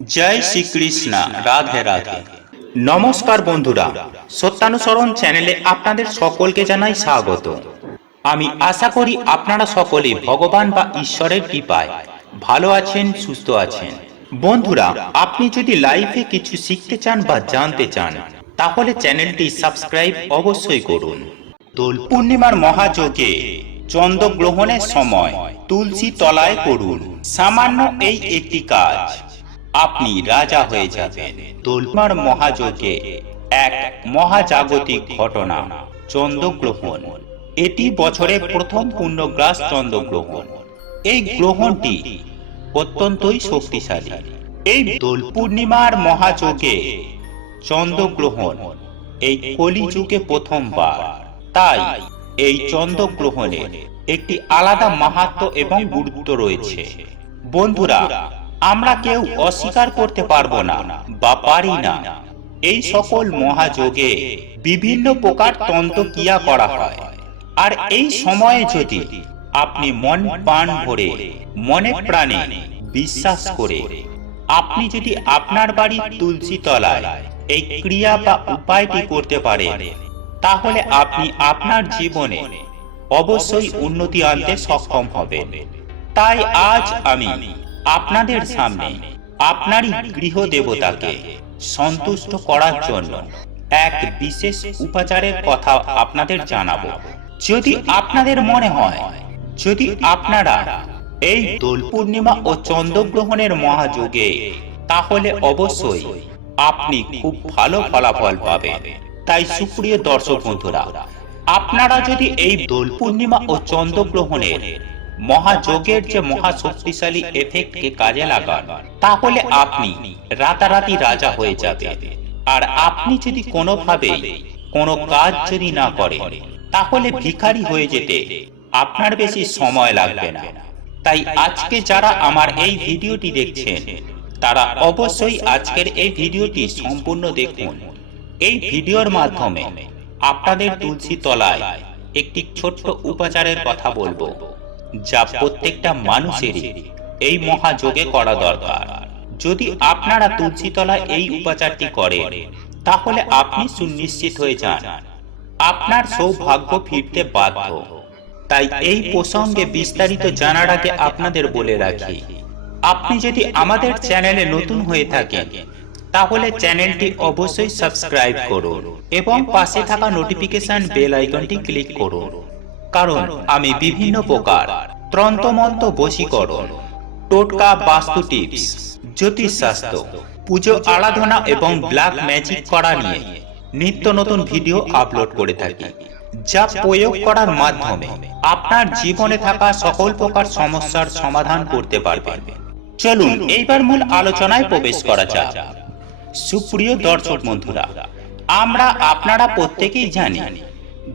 জয় শ্রীকৃষ্ণ। রাধে রাধে। নমস্কার বন্ধুরা, সত্যানুসরণ চ্যানেলে আপনাদের সকলকে জানাই স্বাগত। আমি আশা করি আপনারা সকলে ভগবান বা ঈশ্বরের কৃপায় ভালো আছেন, সুস্থ আছেন। বন্ধুরা, আপনি যদি লাইফে কিছু শিখতে চান বা জানতে চান তাহলে চ্যানেলটি সাবস্ক্রাইব অবশ্যই করুন। দোল পূর্ণিমার মহাযজ্ঞে চন্দ্রগ্রহণের সময় তুলসী তলায় করুন সামান্য এই একটি কাজ, আপনি রাজা হয়ে যাবেন। দোলমার মহাযজ্ঞে এক মহাজাগতিক ঘটনা চন্দ্রগ্রহণ। এটি বছরের প্রথম পূর্ণগ্রাস চন্দ্রগ্রহণ। এই গ্রহণটি অত্যন্তই শক্তিশালী। এই দোল পূর্ণিমার মহাযজ্ঞে চন্দ্রগ্রহণ এই কলিযুগে প্রথমবার। তাই এই চন্দ্রগ্রহণের একটি আলাদা মাহাত্ম্য এবং গুরুত্ব রয়েছে। বন্ধুরা, আমরা কেউ অস্বীকার করতে পারবো না বা পারি না, এই সকল মহাযজ্ঞে বিভিন্ন প্রকার তন্ত্র ক্রিয়া করা হয়। আর এই সময়ে যদি আপনি মন প্রাণ ভরে মনে প্রাণে বিশ্বাস করে আপনি যদি আপনার বাড়ির তুলসী তলায় এই ক্রিয়া বা উপায়টি করতে পারেন, তাহলে আপনি আপনার জীবনে অবশ্যই উন্নতি আনতে সক্ষম হবেন। তাই আজ আমি আপনাদের সামনে আপনারই গৃহ দেবতাকে সন্তুষ্ট করার জন্য এক বিশেষ উপাচারের কথা আপনাদের জানাবো। যদি আপনাদের মনে হয় যদি আপনারা এই দোল পূর্ণিমা ও চন্দ্রগ্রহণের মহাযজ্ঞে, তাহলে অবশ্যই আপনি খুব ভালো ফলাফল পাবেন। তাই সুপ্রিয় দর্শক বন্ধুরা, আপনারা যদি এই দোল পূর্ণিমা ও চন্দ্রগ্রহণের মহাযজ্ঞের যে মহাশক্তিশালী এফেক্টকে কাজে লাগান, তাহলে আপনি রাতারাতি রাজা হয়ে যাবেন। আর আপনি যদি কোনোভাবে কোনো কাজ যদি না করেন, তাহলে ভিখারি হয়ে যেতে আপনার বেশি সময় লাগবে না। তাই আজকে যারা আমার এই ভিডিওটি দেখছেন, তারা অবশ্যই আজকের এই ভিডিওটি সম্পূর্ণ দেখুন। এই ভিডিওর মাধ্যমে আপনাদের তুলসী তলায় একটি ছোট্ট উপাচারের কথা বলবো, যা প্রত্যেকটা মানুষেরই এই মহাযজ্ঞে করা দরকার। যদি আপনারা তুলসী তলায় এই উপাচারটি করেন, তাহলে আপনি সুনিশ্চিত হয়ে যান আপনার সৌভাগ্য ফিরতে বাধ্য। তাই এই প্রসঙ্গে বিস্তারিত জানার আগে আপনাদের বলে রাখি, আপনি যদি আমাদের চ্যানেলে নতুন হয়ে থাকেন, তাহলে চ্যানেলটি অবশ্যই সাবস্ক্রাইব করুন এবং পাশে থাকা নোটিফিকেশন বেল আইকনটি ক্লিক করুন। কারণ আমি বিভিন্ন প্রকার তন্ত্রমন্ত্র, বশীকরণ, টোটকা, বাস্তু টিপস, জ্যোতিষশাস্ত্র, পুজো আরাধনা এবং ব্ল্যাক ম্যাজিক করা নিয়ে নিত্য নতুন ভিডিও আপলোড করে থাকি, যা প্রয়োগ করার মাধ্যমে আপনার জীবনে থাকা সকল প্রকার সমস্যার সমাধান করতে পারবেন। চলুন এইবার মূল আলোচনায় প্রবেশ করা যাক। সুপ্রিয় দর্শক বন্ধুরা, আপনারা প্রত্যেকেই জানি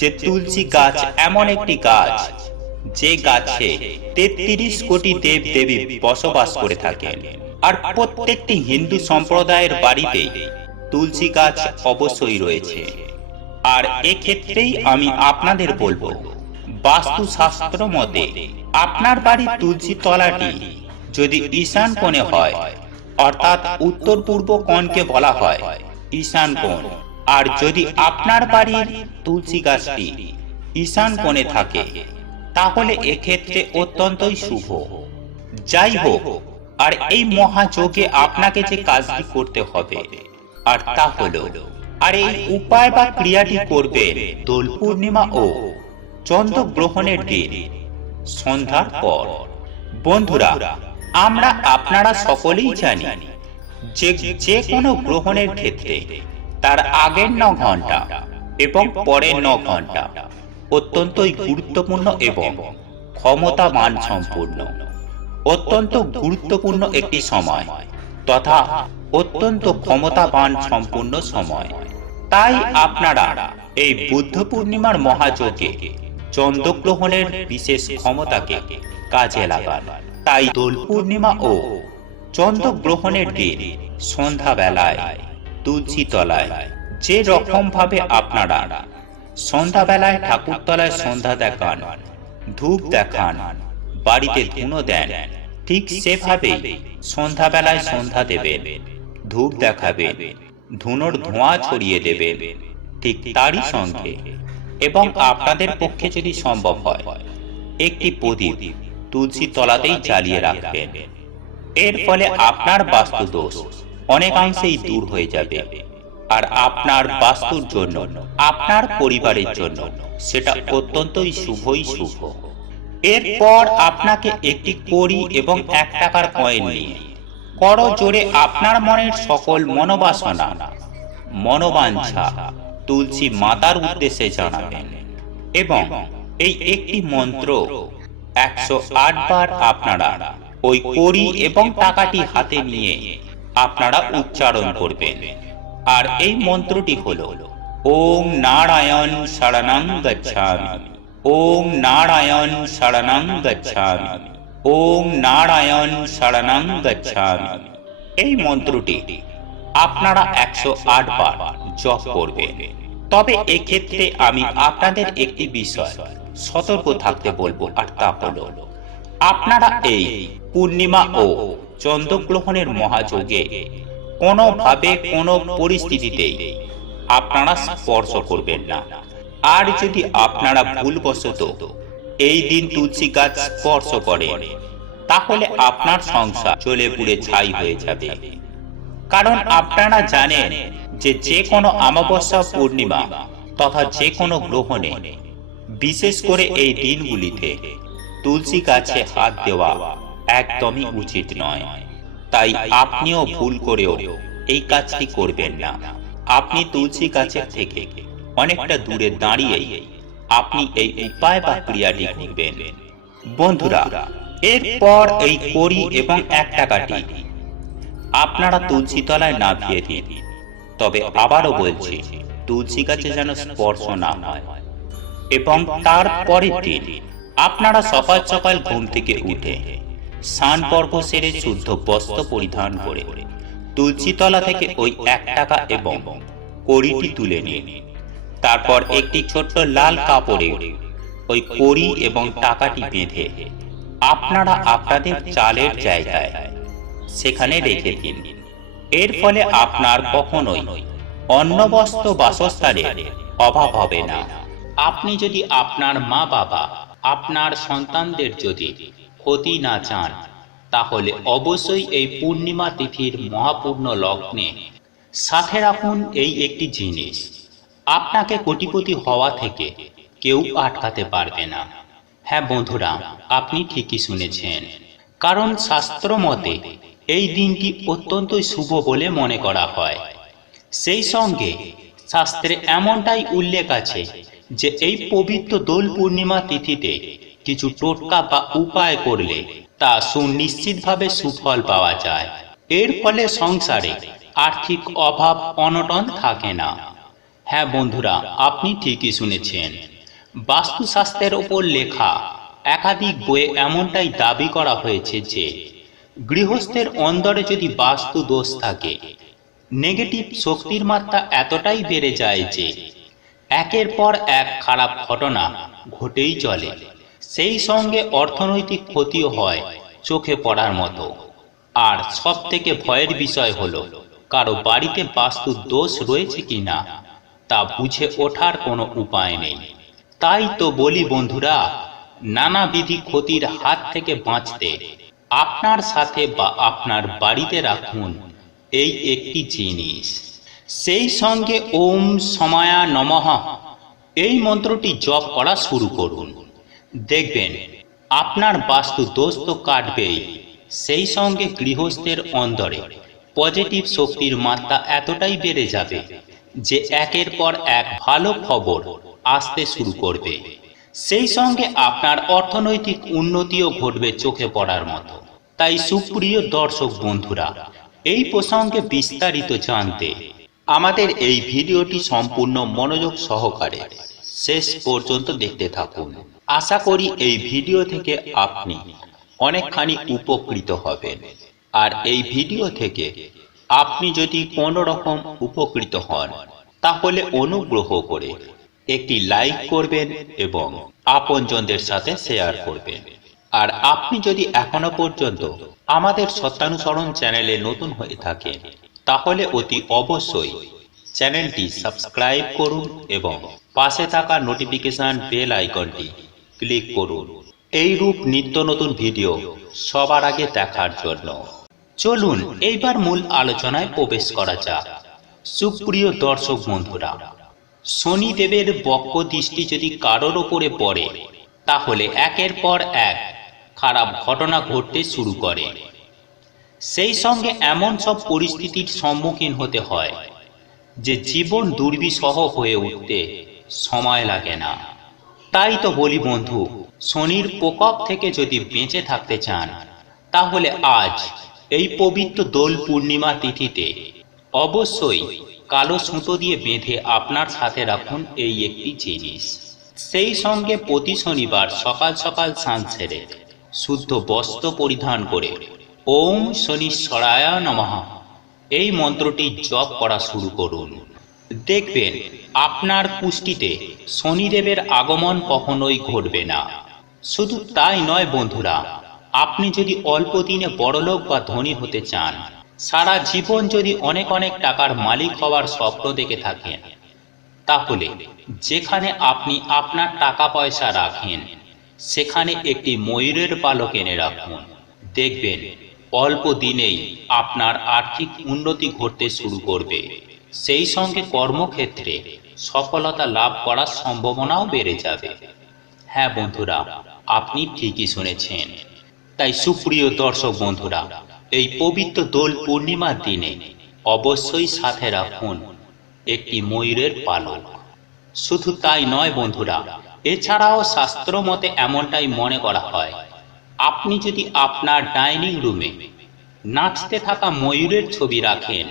যে তুলসী গাছ এমন একটি গাছ, যে গাছে 33 কোটি দেব দেবী বসবাস করে থাকেন। আর প্রত্যেকটি হিন্দু সম্প্রদায়ের বাড়িতে তুলসী গাছ অবশ্যই রয়েছে। আর এক্ষেত্রেই আমি আপনাদের বলবো, বাস্তুশাস্ত্র মতে আপনার বাড়ির তুলসী তলাটি যদি ঈশান কোণে হয়, অর্থাৎ উত্তর পূর্ব কোণকে বলা হয় ঈশান কোণ। আর যদি আপনার বাড়ির তুলসী গাছটি ঈশান কোণে থাকে, তাহলে এক্ষেত্রে অত্যন্তই শুভ। যাই হোক, আর এই মহাযজ্ঞে আপনাকে যে কাজটি করতে হবে, আর তা হলো, আর এই উপায় বা ক্রিয়াটি করবে দোল পূর্ণিমা ও চন্দ্রগ্রহণের দিন সন্ধ্যার পর। বন্ধুরা, আপনারা সকলেই জানি যে কোনো গ্রহণের ক্ষেত্রে তার আগের 9 ঘন্টা এবং পরের 9 ঘন্টা অত্যন্তই গুরুত্বপূর্ণ এবং ক্ষমতাবান সম্পূর্ণ, অত্যন্ত গুরুত্বপূর্ণ একটি সময় তথা অত্যন্ত ক্ষমতাবান সম্পূর্ণ সময়। তাই আপনারা এই বুদ্ধ পূর্ণিমার মহাযজ্ঞে চন্দ্রগ্রহণের বিশেষ ক্ষমতাকে কাজে লাগান। তাই দোল পূর্ণিমা ও চন্দ্রগ্রহণের দিন সন্ধ্যাবেলায় তুলসী তলায় যে রকম ভাবে আপনারা সন্ধ্যাবেলায় ঠাকুর তলায় সন্ধ্যা দেখান, ধূপ দেখান, বাড়িতে ধুনো দেন, ঠিক সেভাবেই সন্ধ্যাবেলায় সন্ধ্যা দেবেন, ধূপ দেখাবেন, ধুনোর ধোঁয়া ছড়িয়ে দেবেন ঠিক তারই সঙ্গে, এবং আপনাদের পক্ষে যদি সম্ভব হয় একটি প্রদীপ তুলসী তলাতেই জ্বালিয়ে রাখবেন। এর ফলে আপনার বাস্তু দোষ অনেকাংশেই দূর হয়ে যাবে, আর আপনার বাস্তুর জন্য, আপনার পরিবারের জন্য সেটা অত্যন্তই শুভই শুভ। এরপর আপনাকে একটি কড়ি এবং 1 টাকার কয়েন নিয়ে করো জোরে আপনার মনের সকল মনোবাসনা, মনোবাঞ্ছা তুলসী মাতার উদ্দেশ্যে জানাবেন, এবং এই একটি মন্ত্র 108 বার আপনারা ওই কড়ি এবং টাকাটি হাতে নিয়ে আপনারা উচ্চারণ করবেন। আর এই মন্ত্রটি হলো ওম নারায়ণ শরণং গচ্ছামি, ওম নারায়ণ শরণং গচ্ছামি, ওম নারায়ণ শরণং গচ্ছামি। এই মন্ত্রটি আপনারা 108 বার জপ করবেন। তবে এক্ষেত্রে আমি আপনাদের একটি বিষয় সতর্ক থাকতে বলবো, আর তা হলো আপনারা এই পূর্ণিমা ও চন্দ্রগ্রহণের মহাযোগে কোনোভাবে কোনো পরিস্থিতিতেই আপনারা স্পর্শ করবেন না। আর যদি আপনারা ভুলবশত এই দিন তুলসী গাছ স্পর্শ করেন, তাহলে আপনার সংসার জ্বলে পুড়ে ছাই হয়ে যাবে। কারণ আপনারা জানেন যে কোনো অমাবস্যা, পূর্ণিমা তথা যে কোনো গ্রহণে, বিশেষ করে এই দিনগুলিতে তুলসী গাছে হাত দেওয়া একদমই উচিত নয়। তাই আপনিও ভুল করেও এই কাজটি করবেন না। আপনি তুলসী গাছের থেকে অনেকটা দূরে দাঁড়িয়ে আপনি এই উপায় বা ক্রিয়াটি করবেন। বন্ধুরা, এরপর এই কড়ি এবং 1 টাকাটি আপনারা তুলসী তলায় নামিয়ে দিন। তবে আবারও বলছি, তুলসী গাছে যেন স্পর্শ না হয়। এবং তারপরের দিন আপনারা সকাল সকাল ঘুম থেকে উঠে স্নান পর্ব সেরে শুদ্ধ বস্ত্র পরিধান করে তুলসী তলা থেকে ওই 1 টাকা এবং কড়িটি তুলে নিন। তারপর একটি ছোট্ট লাল কাপড়ে ওই কড়ি এবং টাকাটি বেঁধে আপনারা আপনাদের চালের জায়গায় সেখানে রেখে দিন। এর ফলে আপনার কখনোই অন্ন বস্ত্র বাসস্থানের অভাব হবে না। আপনি যদি আপনার মা বাবা, আপনার সন্তানদের যদি ক্ষতি না চান, তাহলে অবশ্যই এই পূর্ণিমা তিথির মহাপূর্ণ লগ্নে সাথে রাখুন এই একটি জিনিস। আপনাকে কোটিপতি হওয়া থেকে কেউ আটকাতে পারবে না। হ্যাঁ বন্ধুরা, আপনি ঠিকই শুনেছেন। কারণ শাস্ত্র মতে এই দিনটি অত্যন্তই শুভ বলে মনে করা হয়। সেই সঙ্গে শাস্ত্রে এমনটাই উল্লেখ আছে যে এই পবিত্র দোল পূর্ণিমা তিথিতে কিছু টোটকা বা উপায় করলে তা সুনিশ্চিতভাবে সুফল পাওয়া যায়। এর ফলে সংসারে আর্থিক অভাব অনটন থাকে না। হ্যাঁ বন্ধুরা, আপনি ঠিকই শুনেছেন। বাস্তুশাস্ত্রের ওপর লেখা একাধিক বইয়ে এমনটাই দাবি করা হয়েছে যে গৃহস্থের অন্দরে যদি বাস্তু দোষ থাকে, নেগেটিভ শক্তির মাত্রা এতটাই বেড়ে যায় যে একের পর এক খারাপ ঘটনা ঘটেই চলে। সেই সঙ্গে অর্থনৈতিক ক্ষতিও হয় চোখে পড়ার মতো। আর সব থেকে ভয়ের বিষয় হলো কারো বাড়িতে বাস্তু দোষ রয়েছে কিনা তা বুঝে ওঠার কোনো উপায় নেই। তাই তো বলি বন্ধুরা, নানাবিধি ক্ষতির হাত থেকে বাঁচতে আপনার সাথে বা আপনার বাড়িতে রাখুন এই একটি জিনিস। সেই সঙ্গে ওম সমায়া নমঃ এই মন্ত্রটি জপ করা শুরু করুন। দেখবেন আপনার বাস্তু দোষ তো কাটবেই, সেই সঙ্গে গৃহস্থের অন্দরে পজিটিভ শক্তির মাত্রা এতটাই বেড়ে যাবে যে একের পর এক ভালো খবর আসতে শুরু করবে। সেই সঙ্গে আপনার অর্থনৈতিক উন্নতিও ঘটবে চোখে পড়ার মতো। তাই সুপ্রিয় দর্শক বন্ধুরা, এই প্রসঙ্গে বিস্তারিত জানতে আমাদের এই ভিডিওটি সম্পূর্ণ মনোযোগ সহকারে শেষ পর্যন্ত দেখতে থাকুন। আশা করি এই ভিডিও থেকে আপনি অনেকখানি উপকৃত হবেন। আর এই ভিডিও থেকে আপনি যদি কোনো রকম উপকৃত হন, তাহলে অনুগ্রহ করে একটি লাইক করবেন এবং আপনজনদের সাথে শেয়ার করবেন। আর আপনি যদি এখনো পর্যন্ত আমাদের সত্যানুসরণ চ্যানেলে নতুন হয়ে থাকেন তাহলে অতি অবশ্যই চ্যানেলটি সাবস্ক্রাইব করুন এবং পাশে থাকা নোটিফিকেশন বেল আইকনটি ক্লিক করুন এই রূপ নিত্য নতুন ভিডিও সবার আগে দেখার জন্য। চলুন এইবার মূল আলোচনায় প্রবেশ করা যাক। সুপ্রিয় দর্শক বন্ধুরা, শনিদেবের বক্র দৃষ্টি যদি কারোর ওপরে পড়ে তাহলে একের পর এক খারাপ ঘটনা ঘটতে শুরু করে। সেই সঙ্গে এমন সব পরিস্থিতির সম্মুখীন হতে হয় যে জীবন দুর্বিষহ হয়ে উঠতে সময় লাগে না। তাই তো বলি বন্ধু, শনির প্রকোপ থেকে যদি বেঁচে থাকতে চান তাহলে আজ এই পবিত্র দোল পূর্ণিমা তিথিতে অবশ্যই কালো সুতো দিয়ে বেঁধে আপনার সাথে রাখুন এই একটি জিনিস। সেই সঙ্গে প্রতি শনিবার সকাল সকাল স্নান সেরে শুদ্ধ বস্ত্র পরিধান করে ওম শনিশ্বরায় নমঃ এই মন্ত্রটি জপ করা শুরু করুন। দেখবেন আপনার কুষ্টিতে শনিদেবের আগমন কখনোই ঘটবে না। শুধু তাই নয় বন্ধুরা, আপনি যদি অল্প দিনে বড়লোক বা ধনী হতে চান, সারা জীবন যদি অনেক অনেক টাকার মালিক হওয়ার স্বপ্ন দেখে থাকেন, তাহলে যেখানে আপনি আপনার টাকা পয়সা রাখেন সেখানে একটি ময়ূরের পালক এনে রাখুন। দেখবেন অল্প দিনেই আপনার আর্থিক উন্নতি ঘটতে শুরু করবে। সেই সঙ্গে কর্মক্ষেত্রে সফলতা লাভ করার সম্ভাবনাও বেড়ে যাবে। হ্যাঁ বন্ধুরা, আপনি ঠিকই শুনেছেন। তাই সুপ্রিয় দর্শক বন্ধুরা, এই পবিত্র দোল পূর্ণিমার দিনে অবশ্যই সাথে রাখুন একটি ময়ূরের পালক। শুধু তাই নয় বন্ধুরা, এছাড়াও শাস্ত্র মতে এমনটাই মনে করা হয়, আপনি যদি আপনার ডাইনিং রুমে নাচতে থাকা ময়ূরের ছবি রাখেন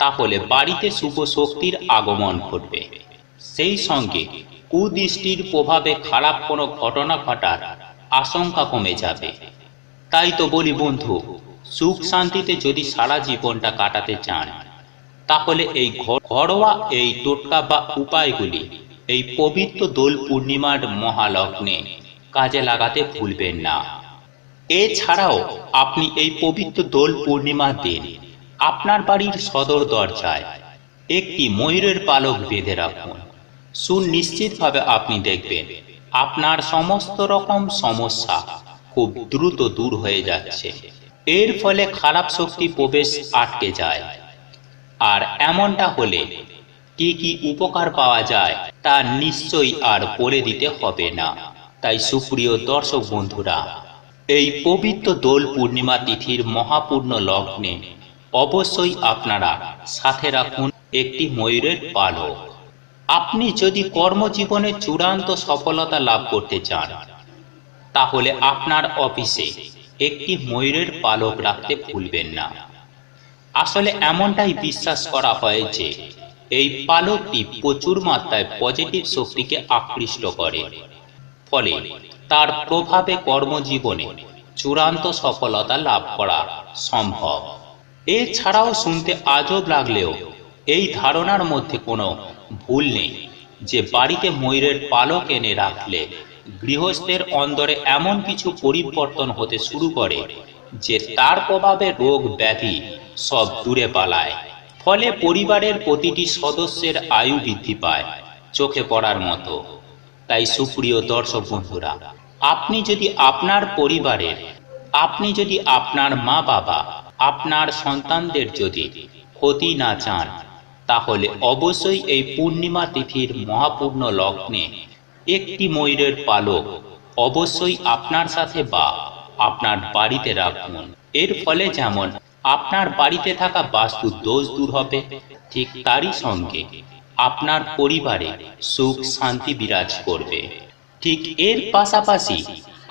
তাহলে বাড়িতে শুভ শক্তির আগমন ঘটবে। সেই সঙ্গে কুদৃষ্টির প্রভাবে খারাপ কোনো ঘটনা ঘটার আশঙ্কা কমে যাবে। তাই তো বলি বন্ধু, সুখ শান্তিতে যদি সারা জীবনটা কাটাতে চান তাহলে এই ঘরোয়া এই টোটকা বা উপায়গুলি এই পবিত্র দোল পূর্ণিমার মহালগ্নে কাজে লাগাতে ভুলবেন না। এছাড়াও আপনি এই পবিত্র দোল পূর্ণিমার দিন আপনার বাড়ির সদর দরজায় একটি ময়ূরের পালক বেঁধে রাখুন। সুনিশ্চিতভাবে আপনি দেখবেন আপনার সমস্ত রকম সমস্যা খুব দ্রুত দূর হয়ে যাচ্ছে। এর ফলে খারাপ শক্তি প্রবেশ আটকে যায়। আর এমনটা হলে কি কি উপকার পাওয়া যায় তা নিশ্চয়ই আর বলে দিতে হবে না। তাই সুপ্রিয় দর্শক বন্ধুরা, এই পবিত্র দোল পূর্ণিমা তিথির মহাপূর্ণ লগ্নে অবশ্যই আপনারা সাথে রাখুন একটি ময়ূরের পালক। আপনি যদি কর্মজীবনে চূড়ান্ত সফলতা লাভ করতে চান তাহলে আপনার অফিসে একটি ময়ূরের পালক রাখতে ভুলবেন না। আসলে এমনটাই বিশ্বাস করা হয় যে এই পালকটি প্রচুর মাত্রায় পজিটিভ শক্তিকে আকৃষ্ট করে, ফলে তার প্রভাবে কর্মজীবনে চূড়ান্ত সফলতা লাভ করা সম্ভব। এছাড়াও শুনতে আজব লাগলেও এই ধারণার মধ্যে কোনো ভুল নেই যে বাড়িতে ময়ূরের পালক এনে রাখলে গৃহস্থের অন্তরে এমন কিছু পরিবর্তন হতে শুরু করে যে তার প্রভাবে রোগ ব্যাধি সব দূরে পালায়। ফলে পরিবারের প্রতিটি সদস্যের আয়ু বৃদ্ধি পায় চোখে পড়ার মতো। তাই সুপ্রিয় দর্শক বন্ধুরা, আপনি যদি আপনার পরিবারের, আপনি যদি আপনার মা বাবা, আপনার সন্তানদের যদি ক্ষতি না চান তাহলে অবশ্যই এই পূর্ণিমা তিথির মহাপূর্ণ লগ্নে একটি ময়ূরের পালক অবশ্যই আপনার সাথে বা আপনার বাড়িতে রাখুন। এর ফলে যেমন আপনার বাড়িতে থাকা বাস্তু দোষ দূর হবে, ঠিক তারই সঙ্গে আপনার পরিবারে সুখ শান্তি বিরাজ করবে। ঠিক এর পাশাপাশি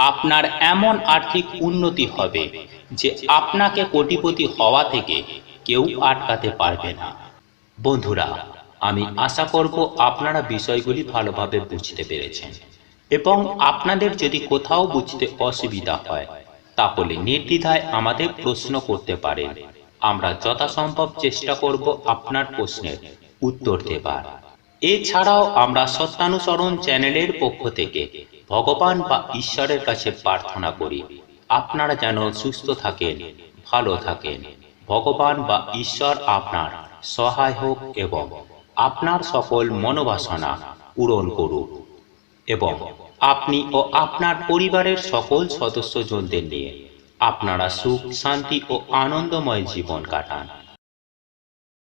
আপনার এমন আর্থিক উন্নতি হবে যে আপনাকে কোটিপতি হওয়া থেকে কেউ আটকাতে পারবে না। বন্ধুরা, আমি আশা করব আপনারা বিষয়গুলি ভালোভাবে বুঝতে পেরেছেন এবং আপনাদের যদি কোথাও বুঝতে অসুবিধা হয় তাহলে নির্দ্বিধায় আমাদের প্রশ্ন করতে পারেন। আমরা যথাসম্ভব চেষ্টা করব আপনার প্রশ্নের উত্তর দেবার। এছাড়াও আমরা সত্যানুসরণ চ্যানেলের পক্ষ থেকে ভগবান বা ঈশ্বরের কাছে প্রার্থনা করি আপনারা যেন সুস্থ থাকেন, ভালো থাকেন। ভগবান বা ঈশ্বর আপনার সহায় হোক এবং আপনার সকল মনোবাসনা পূরণ করুক এবং আপনি ও আপনার পরিবারের সকল সদস্যজনদের নিয়ে আপনারা সুখ, শান্তি ও আনন্দময় জীবন কাটান।